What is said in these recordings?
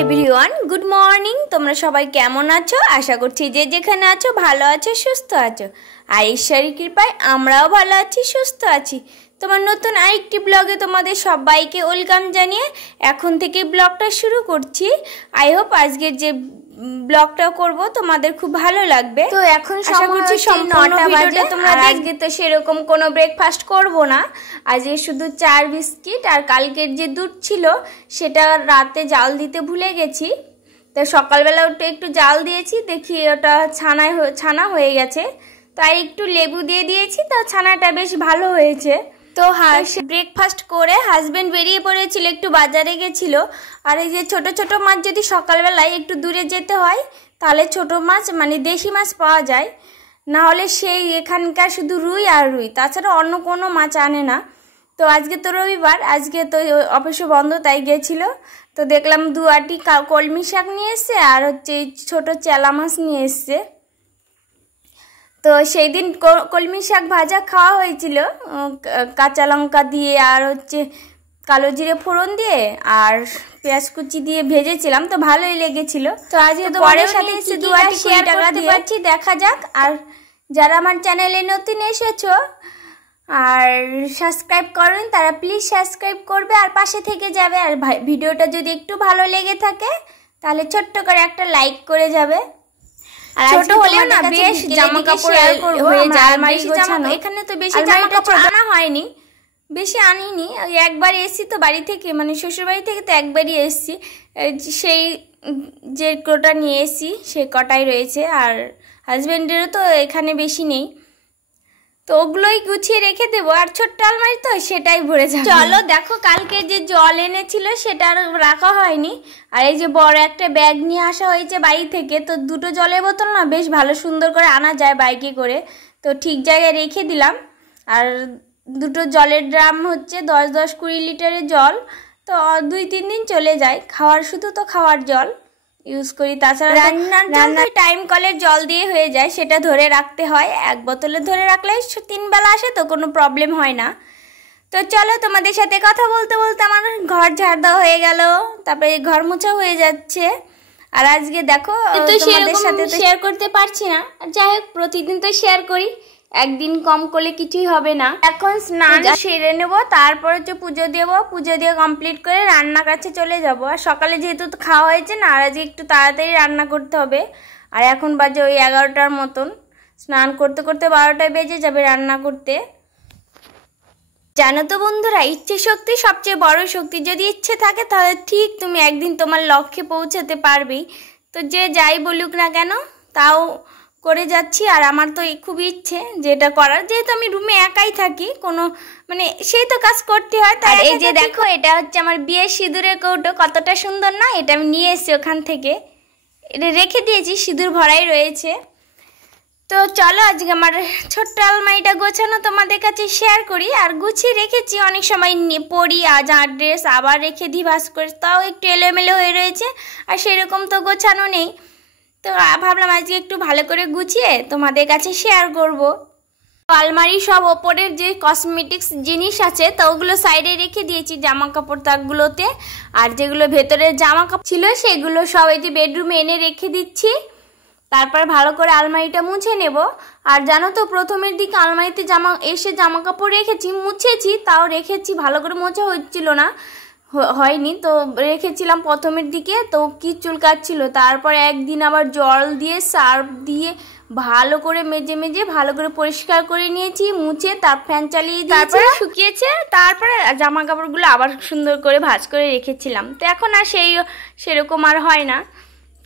Everyone, good morning. তোমরা সবাই কেমন আছো? আশা করছি যে যেখানে আছো ভালো আছো, সুস্থ আছো। আর ঈশ্বরের কৃপায় আমরাও ভালো আছি, সুস্থ আছি। তোমার নতুন আরেকটি ব্লগে তোমাদের সবাইকে ওয়েলকাম জানিয়ে এখন থেকে ব্লগটা শুরু করছি। আই হোপ আজকের যে ব্লগটা করব তোমাদের খুব ভালো লাগবে। তো এখন আশা করছি সম্পূর্ণ ভিডিওটা তোমরা দেখবে। তো সেরকম কোনো ব্রেকফাস্ট করব না, আজকে শুধু চার বিস্কিট আর কালকের যে দুধ ছিল সেটা রাতে জাল দিতে ভুলে গেছি। তো সকালবেলা ওটা একটু জাল দিয়েছি, দেখি ওটা ছানা হয়ে গেছে, তাই একটু লেবু দিয়ে দিয়েছি, তো ছানাটা বেশ ভালো হয়েছে। তো ব্রেকফাস্ট করে হাজবেন্ড বেরিয়ে পড়েছিল, একটু বাজারে গেছিল। আর এই যে ছোট ছোট মাছ যদি সকালবেলায় একটু দূরে যেতে হয় তাহলে ছোট মাছ মানে দেশি মাছ পাওয়া যায়, না হলে সেই এখানকার শুধু রুই আর রুই, তাছাড়া অন্য কোনো মাছ আনে না। তো আজকে তো রবিবার, আজকে তো অফিসও বন্ধ, তাই গেছিল। তো দেখলাম দু আটি কলমি শাক নিয়ে এসছে আর হচ্ছে ছোট চেলা মাছ নিয়ে এসছে। তো সেই দিন কলমি শাক ভাজা খাওয়া হয়েছিল কাঁচা লঙ্কা দিয়ে আর হচ্ছে কালো জিরে ফোড়ন দিয়ে আর পেঁয়াজ কুচি দিয়ে ভেজেছিলাম, তো ভালোই লেগেছিল। তো আজকে তোমাদের সাথে দু আটি শেয়ার করতে পারছি, দেখা যাক। আর যারা আমার চ্যানেলে নতুন এসেছো আর সাবস্ক্রাইব করেন তারা প্লিজ সাবস্ক্রাইব করবে আর পাশে থেকে যাবে। আর ভিডিওটা যদি একটু ভালো লেগে থাকে তাহলে ছোট্ট করে একটা লাইক করে যাবে। আর ছোট হলেও না বেশ জামা কাপড় হয়ে যায় আলমারি গোছানো। এখানে তো বেশি জামা কাপড় আনা হয়নি, বেশি আনিনি। একবার এসছি তো বাড়ি থেকে, মানে শ্বশুর বাড়ি থেকে তো একবারই এসছি, সেই যে কটা নিয়ে এসছি সেই কটাই রয়েছে। আর হাজবেন্ডেরও তো এখানে বেশি নেই, তো ওগুলোই গুছিয়ে রেখে দেবো। আর ছোট্ট আলমারি তো সেটাই ভরে যাবে। চলো দেখো, কালকে যে জল এনেছিল সেটা আর রাখা হয়নি। আর এই যে বড় একটা ব্যাগ নিয়ে আসা হয়েছে বাড়ি থেকে, তো দুটো জলের বোতল না বেশ ভালো সুন্দর করে আনা যায় বাইকে করে, তো ঠিক জায়গায় রেখে দিলাম। আর দুটো জলের ড্রাম হচ্ছে 10-20 লিটারের জল, তো 2-3 দিন চলে যায়। শুধু তো খাওয়ার জল ইউজ করি, তাছাড়া রান্নার টাইম কলের জল দিয়ে হয়ে যায়, সেটা ধরে রাখতে হয়। এক বোতলে ধরে রাখলে 3 বেলা আসে, তো কোনো প্রবলেম হয় না। তো চলো, তোমাদের সাথে কথা বলতে বলতে আমার ঘর ঝাড় দেওয়া হয়ে গেল, তারপরে ঘর মোছা হয়ে যাচ্ছে। আর আজকে দেখো তোমাদের সাথে তো শেয়ার করতে পারছি না, যাই হোক প্রতিদিন তো শেয়ার করি, একদিন কম করলে কিছুই হবে না। এখন স্নান সেরে নেবো, তারপর হচ্ছে পুজো দেবো, পুজো দিয়ে কমপ্লিট করে রান্নার কাছে চলে যাব। আর সকালে যেহেতু খাওয়া হয়েছে না, আর আজকে একটু তাড়াতাড়ি রান্না করতে হবে। আর এখন বাজে ওই 11টার মতন, স্নান করতে করতে 12টায় বেজে যাবে রান্না করতে। জানো তো বন্ধুরা, ইচ্ছে শক্তি সবচেয়ে বড় শক্তি। যদি ইচ্ছে থাকে তাহলে ঠিক তুমি একদিন তোমার লক্ষ্যে পৌঁছাতে পারবেই। তো যে যাই বলুক না কেন তাও করে যাচ্ছি। আর আমার তো খুব ইচ্ছে যেটা করার, যেহেতু আমি রুমে একাই থাকি, কোনো মানে সেই তো কাজ করতে হয়। তাই এই যে দেখো, এটা হচ্ছে আমার বিয়ের সিঁদুরের কৌটো, কতটা সুন্দর না? এটা আমি নিয়ে এসেছি ওখান থেকে, এটা রেখে দিয়েছি, সিঁদুর ভরাই রয়েছে। তো চলো আজকে আমার ছোট্ট আলমারিটা গোছানো তোমাদের কাছে শেয়ার করি। আর গুছিয়ে রেখেছি, অনেক সময় পরি আজ ড্রেস আবার রেখে দিই ভাস করে, তাও একটু এলোমেলো হয়ে রয়েছে, আর সেরকম তো গোছানো নেই। তো ভাবলাম আজকে একটু ভালো করে গুছিয়ে তোমাদের কাছে শেয়ার করব। আলমারি সব ওপরের যে কসমেটিক্স জিনিস আছে তো ওগুলো সাইডে রেখে দিয়েছি জামা কাপড় তাকগুলোতে। আর যেগুলো ভেতরের জামা কাপড় ছিল সেগুলো সব এই যে বেডরুমে এনে রেখে দিচ্ছি। তারপর ভালো করে আলমারিটা মুছে নেব। আর জানো তো, প্রথমের দিকে আলমারিতে জামা কাপড় রেখেছি, মুছেছি, তাও রেখেছি, ভালো করে মোছা হচ্ছিল না, হয়নি, তো রেখেছিলাম প্রথমের দিকে, তো কি চুলকাচ্ছিল। তারপর একদিন আবার জল দিয়ে সার্ফ দিয়ে ভালো করে মেজে ভালো করে পরিষ্কার করে নিয়েছি, মুছে তার ফ্যান চালিয়ে দিয়ে তারপরে শুকিয়েছে। তারপরে জামা কাপড়গুলো আবার সুন্দর করে ভাঁজ করে রেখেছিলাম। তো এখন আর সেরকম আর হয় না।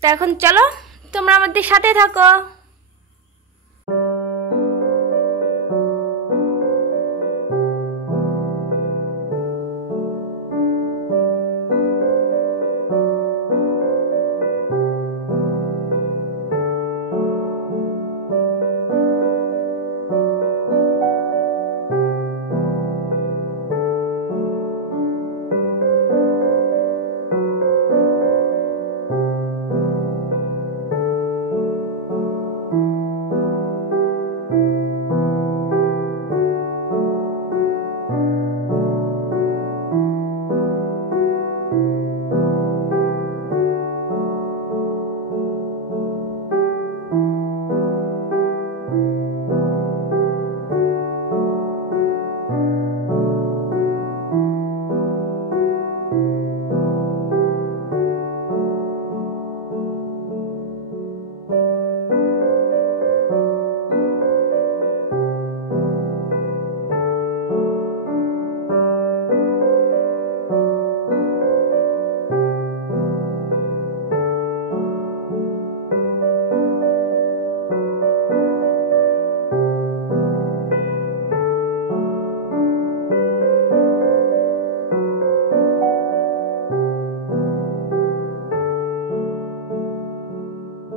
তো এখন চলো তোমরা আমাদের সাথে থাকো।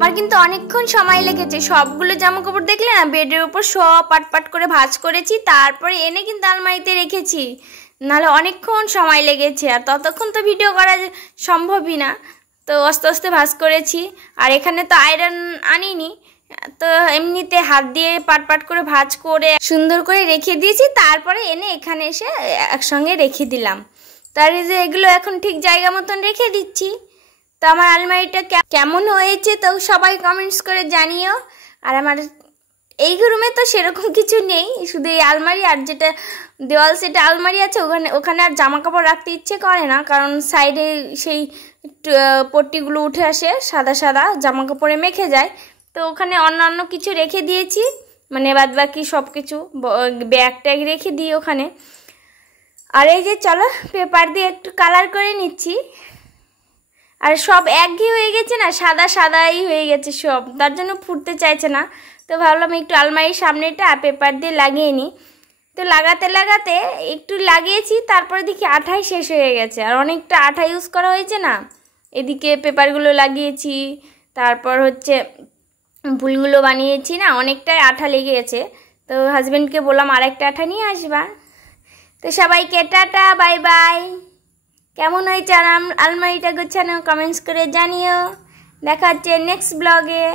আমার কিন্তু অনেকক্ষণ সময় লেগেছে, সবগুলো জামা কাপড় দেখলে না বেডের উপর সব পাট পাট করে ভাঁজ করেছি, তারপরে এনে কিন্তু আলমারিতে রেখেছি, নাহলে অনেকক্ষণ সময় লেগেছে আর ততক্ষণ তো ভিডিও করা সম্ভবই না। তো আস্তে আস্তে ভাঁজ করেছি। আর এখানে তো আয়রন আনিনি, তো এমনিতে হাত দিয়ে পাট পাট করে ভাঁজ করে সুন্দর করে রেখে দিয়েছি, তারপরে এনে এখানে এসে একসঙ্গে রেখে দিলাম। তার যে এগুলো এখন ঠিক জায়গা মতন রেখে দিচ্ছি। তো আমার আলমারিটা কেমন হয়েছে তো সবাই কমেন্টস করে জানিও। আর আমার এই রুমে তো সেরকম কিছু নেই, শুধু এই আলমারি আর যেটা দেওয়াল সেটা আলমারি আছে, ওখানে আর জামা কাপড় রাখতে ইচ্ছে করে না, কারণ সাইডে সেই পট্টিগুলো উঠে আসে, সাদা সাদা জামা কাপড়ে মেখে যায়। তো ওখানে অন্যান্য কিছু রেখে দিয়েছি, মানে বাদ বাকি সব কিছু ব্যাগ ট্যাগ রেখে দিই ওখানে। আর এই যে চলো পেপার দিয়ে একটু কালার করে নিচ্ছি। আর সব একঘেয়ে হয়ে গেছে না, সাদা সাদাই হয়ে গেছে সব, তার জন্য ফুটতে চাইছে না। তো ভাবলাম একটু আলমারির সামনেটা পেপার দিয়ে লাগিয়ে নিই। তো লাগাতে লাগাতে একটু লাগিয়েছি, তারপরে দেখি আঠাই শেষ হয়ে গেছে, আর অনেকটা আঠা ইউজ করা হয়েছে না। এদিকে পেপারগুলো লাগিয়েছি, তারপর হচ্ছে ফুলগুলো বানিয়েছি না, অনেকটাই আঠা লেগে গেছে। তো হাজব্যান্ডকে বললাম আরেকটা আঠা নিয়ে আসবা। তো সবাইকে টাটা, বাই বাই। কেমন হয়েছে আলমারিটা গোছানো কমেন্টস করে জানিও। দেখা হচ্ছে নেক্সট ব্লগে।